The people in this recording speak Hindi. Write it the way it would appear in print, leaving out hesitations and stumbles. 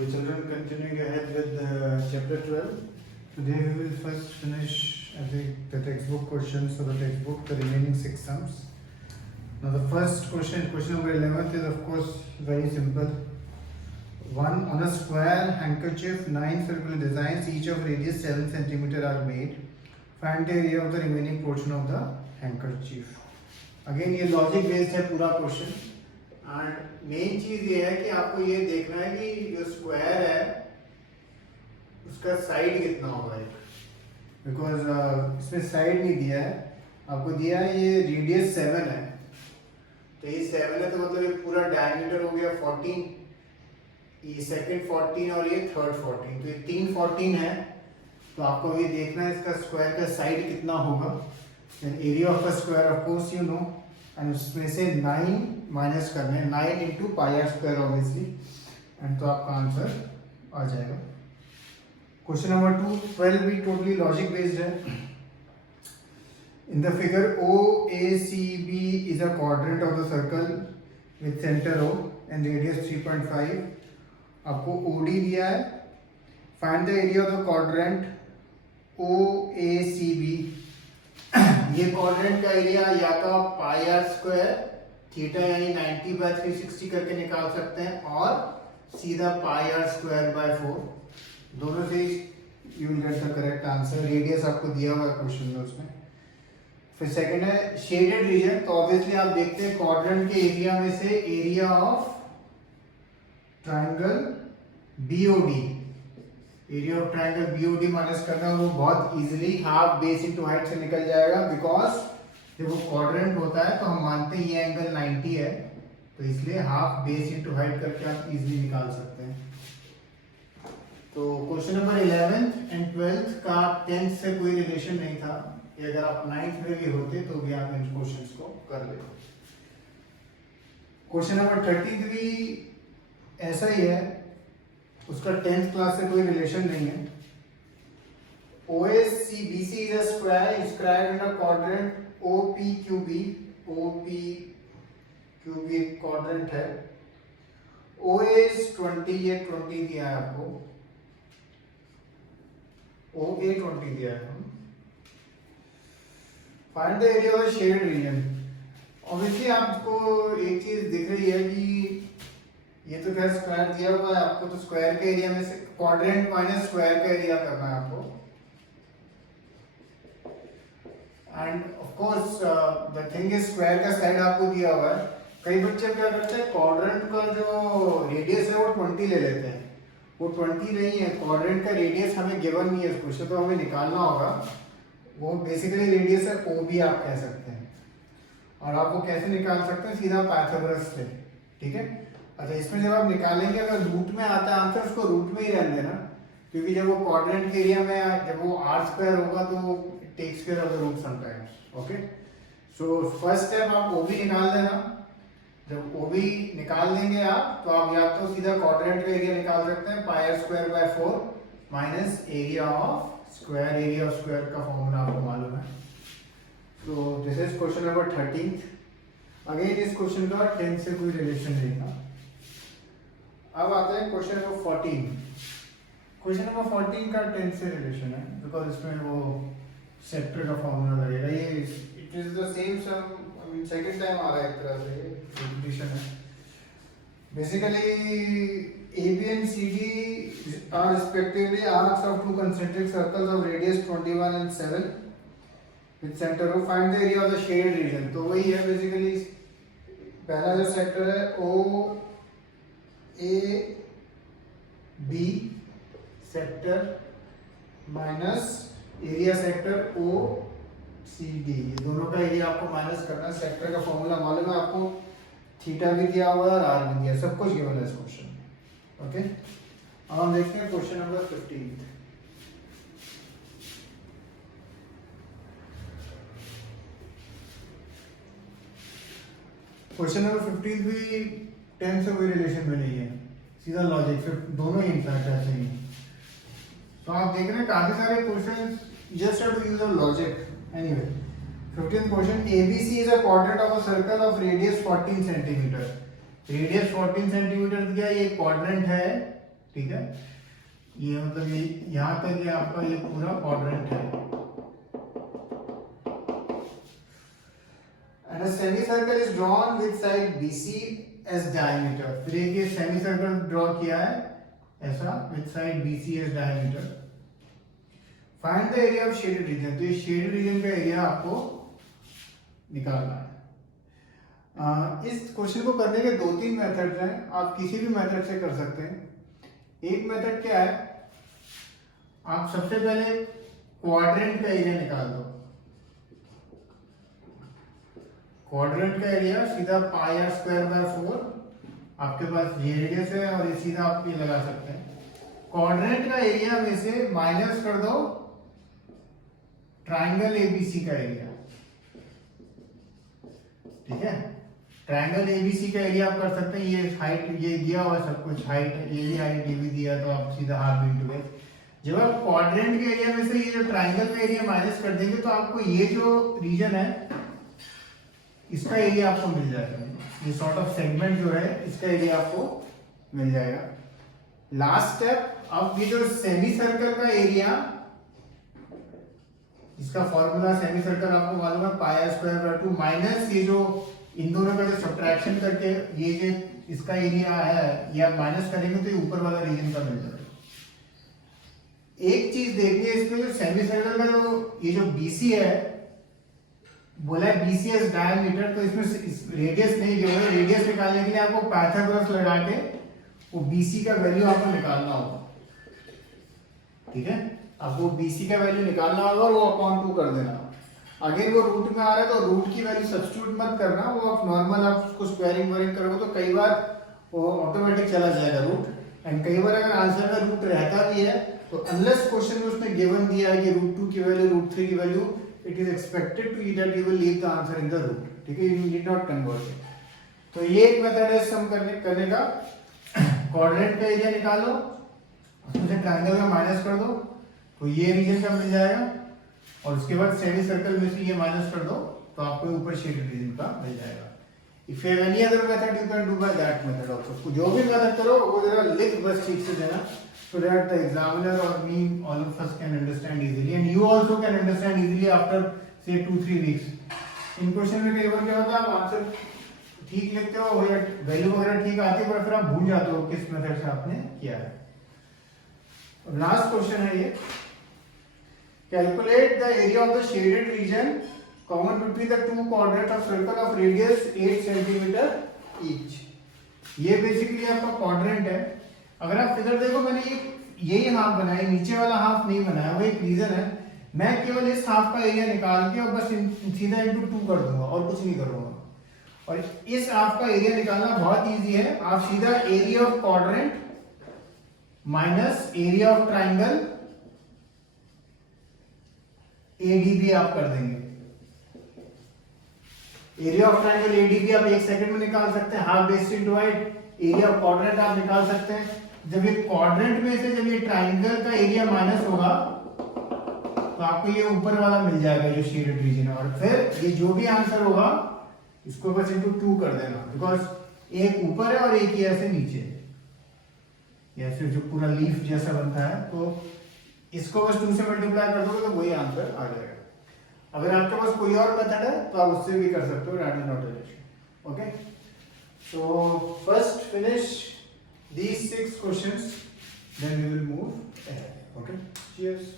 Good children, continuing ahead with chapter 12. Today we will first finish the textbook questions for the textbook, the remaining 6 sums. Now the first question, question number 11 is of course very simple. One, on a square handkerchief, 9 circular designs, each of radius 7 cm are made. Find the area of the remaining portion of the handkerchief. Again ये logic based है पूरा question. एंड मेन चीज ये है कि आपको ये देखना है कि जो स्क्वायर है उसका साइड कितना होगा एक, बिकॉज इसमें साइड नहीं दिया है, आपको दिया है ये रेडियस 7 है, तो ये 7 है तो मतलब ये पूरा डायमीटर हो गया 14, ये सेकंड 14 और ये थर्ड 14, तो ये 3 14 है, तो आपको ये देखना है इसका स्क्वायर का साइड कितना होगा. Area of a square of course you know, and उसमें से 9 माइनस करने, 9 into pi r square obviously, and तो आपका आंसर आ जाएगा. क्वेश्चन नंबर 2, 12 भी टोटली लॉजिक बेस्ड है. In the figure OACB is a quadrant of the circle with centre O and radius 3.5. आपको OD दिया है. Find the area of the quadrant OACB. ये क्वाड्रेंट का एरिया या तो आप पाई आर स्क्वायर थीटा यानी 90/360 करके निकाल सकते हैं, और सीधा पाई आर स्क्वायर बाय 4, दोनों से you will get the correct answer. Radius आपको दिया हुआ है क्वेश्चन में उसमें. फिर सेकंड है शेडेड रीजन, तो ऑब्वियसली आप देखते हैं क्वाड्रेंट के एरिया में से area of triangle BOD, area of triangle BOD minus करना है, वो बहुत easily half base into height से निकल जाएगा, बिकॉज जब वो क्वाड्रेंट होता है तो हम मानते हैं ये एंगल 90 है, तो इसलिए हाफ बेस इनटू हाइट करके आप इजीली निकाल सकते हैं. तो क्वेश्चन नंबर 11 एंड 12 का 10th से कोई रिलेशन नहीं था, ये अगर आप 9th में भी होते तो भी आप इन क्वेश्चंस को कर लेते. क्वेश्चन नंबर 13 भी ऐसा ही है, उसका 10th क्लास से कोई रिलेशन नहीं है. OACBC is a square inscribed in a quadrant OPQB. OPQB एक क्वाड्रेंट है. OA is 20, ये 20 दिया है आपको, OA 20 दिया है. Find the area of the shade region. Obviously आपको एक चीज दिख रही है कि ये तो खैर स्क्वायर दिया हुआ है आपको, तो स्क्वायर के एरिया में से क्वाड्रेंट माइनस स्क्वायर का एरिया करना है आपको. End of course the thing is square का साइड आपको दिया हुआ है. कई बच्चे क्या करते हैं, क्वाड्रेंट का जो रेडियस है वो 20 ले लेते हैं. वो 20 नहीं है, क्वाड्रेंट का रेडियस हमें गिवन नहीं है इस क्वेश्चन, तो हमें निकालना होगा. वो बेसिकली रेडियस है OB आप कह सकते हैं, और आप वो कैसे निकाल सकते हैं, सीधा पाइथागोरस से. ठीक है. अच्छा, इसमें जब आप निकालेंगे अगर रूट में आता है आंसर, उसको रूट में ही रहने देना, क्योंकि जब वो क्वाड्रेंट के एरिया में जब वो r स्क्वायर होगा तो takes care of the root sometimes. Okay, so first step आप OB निकाल देना. जब OB निकाल देंगे आप, तो आप या तो सीधा क्वाड्रेंट का एरिया निकाल सकते हैं, pi r square by 4 minus area of square. Area of square का फॉर्मूला आपको मालूम है. So this is question number 13. Again इस क्वेश्चन का 10 से कोई रिलेशन नहीं था. अब आता है क्वेश्चन नंबर 14. क्वेश्चन नंबर 14 का 10 से रिलेशन है, बिकॉज इसमें वो सेक्टर का फॉर्मूला लगेगा. ये it is the same sum, I mean second time आ रहा है एक तरह से, ये रिपीटिशन है. Basically AB and CD are respectively arcs of two concentric circles of radius 21 and 7 with center O. Find the area of the shaded region. तो वही है बेसिकली, पहला जो सेक्टर है OAB sector minus area sector OCD, ये दोनों का एरिया आपको माइनस करना है. सेक्टर का फॉर्मूला मालूम है आपको, थीटा भी दिया हुआ है और r भी दिया, सब कुछ गिवन है इस क्वेश्चन में. ओके, अब हम देखते हैं क्वेश्चन नंबर 15. क्वेश्चन नंबर 15 भी 10 से कोई रिलेशन में नहीं है, सीधा लॉजिक, दोनों ही इनफैक्ट ऐसे ही. तो आप देख रहे हैं काफी सारे question just have to use a logic. Anyway, 15th question, ABC is a quadrant of a circle of radius 14 cm. Radius 14 centimetre दिया, ये क्वाड्रेंट है ठीक है, ये मतलब ये यहाँ तक ये आपका ये पूरा क्वाड्रेंट है। And a semi circle is drawn with side BC as diameter. फिर एक ये सेमी सर्कल ड्रॉ किया है ऐसा with side BC as diameter. Find the area of shaded region. तो ये शेडेड रीजन का एरिया आपको निकालना है। इस क्वेश्चन को करने के 2-3 मेथड्स हैं, आप किसी भी मेथड से कर सकते हैं। एक मेथड क्या है, आप सबसे पहले क्वाड्रेंट का एरिया निकाल दो। क्वाड्रेंट का एरिया सीधा पाई r स्क्वायर बाय 4, आपके पास ये रेडियस है और ये सीधा आप ये लगा सकते हैं। क्वाड्रेंट का एरिया में से माइनस कर दो ट्राइंगल ABC का एरिया, ठीक है। ट्राइंगल ABC का एरिया आप कर सकते हैं, ये हाइट ये दिया हुआ सब कुछ, हाइट ये भी हाइट ये भी दिया, तो आप सीधा हाफ इंटू बेस। जब आप क्वाड्रेंट के एरिया में से ये जो ट्राइंगल का एरिया माइनस कर देंगे तो आपको ये जो रीजन है इसका एरिया आपको मिल जाएगा। ये सॉर्ट ऑफ सेगमेंट जो है इसका एरिया आपको मिल जाएगा। लास्ट स्टेप, अब ये जो सेमी सर्कल का एरिया, इसका फॉर्मूला सेमी सर्कल आपको मालूम है पाई r स्क्वायर बाय 2 माइनस ये जो इन दोनों का जो सब्ट्रैक्शन करके ये जो इसका एरिया है ये आप माइनस करेंगे तो ये ऊपर वाला रीजन का मिल जाएगा। एक चीज देखनी है इसमें, जो सेमी सर्कल का जो ये जो BC है बोला है BC एज डायमीटर, तो इसमें रेडियस नहीं दिया है। रेडियस निकालने के लिए आपको पाइथागोरस लगा के वो BC का वैल्यू आपको निकालना होगा, ठीक है। आपको BC का वैल्यू निकालना होगा और वो अपॉन 2 कर देना। अगेन वो रूट में आ रहा है तो रूट की वैल्यू सब्स्टिट्यूट मत करना, वो आप नॉर्मल आप उसको स्क्वायरिंग वरिंग करोगे तो कई बार वो ऑटोमेटिक चला जाएगा रूट। एंड कई बार अगर आंसर में रूट रहता भी है तो अनलेस क्वेश्चन में उसने गिवन दिया है कि √2 की वैल्यू √3 की value, it is expected to that you will leave the answer in the root, ठीक है। You need not convert it. तो ये एक मेथड है सम करने का। क्वाड्रेंट का एरिया निकालो, उसमें से ट्रायंगल का माइनस कर दो तो ये रीजन का मिल जाएगा, और उसके बाद सेमी सर्कल में से ये माइनस कर दो तो आपको ऊपर शेडेड रीजन का मिल जाएगा। If you have any other method you can do by that method also. जो भी मेथड करो वो जरा लिख बस ठीक से देना, so that the examiner or me all of us can understand easily and you also can understand easily after say 2-3 weeks. In question में कई बार क्या होता है, आप आंसर ठीक लिखते हो या वैल्यू वगैरह ठीक आती है पर फिर आप भूल जाते हो किस मेथड से आपने किया है। लास्ट क्वेश्चन है ये, calculate the area of the shaded region common between the two quadrant of circle of radius 8 centimetre each. ये बेसिकली आपका क्वाड्रेंट है। अगर आप फिगर देखो मैंने यही हाफ बनाया, नीचे वाला हाफ नहीं बनाया, वो एक रीजन है। मैं केवल इस हाफ का एरिया निकाल के और बस सीधा इंटू 2 कर दूंगा और कुछ नहीं करूंगा। और इस हाफ का एरिया निकालना बहुत इजी है, आप सीधा area of quadrant minus area of triangle ADB आप कर देंगे। एरिया ऑफ ट्राइंगल ADB आप 1 सेकंड में निकाल सकते हैं, half base into height. Area of quadrant आप निकाल सकते हैं। जब ये क्वाड्रेंट में से जब ये ट्राइंगल का एरिया माइनस होगा तो आपको ये ऊपर वाला मिल जाएगा जो शेडेड रीजन है, और फिर ये जो भी आंसर होगा इसको बस इनटू 2 कर देना, बिकॉज एक ऊपर है और एक ही ऐसे नीचे है, ऐसे जो पूरा लीफ जैसा बनता है, तो इसको बस 2 से मल्टीप्लाई कर दोगे तो वही आंसर आ जाएगा। अगर आपके पास कोई और मेथड है तो आप उससे भी कर सकते हो, that is not an issue. Okay, so first finish these 6 questions, then we will move ahead. Okay, cheers.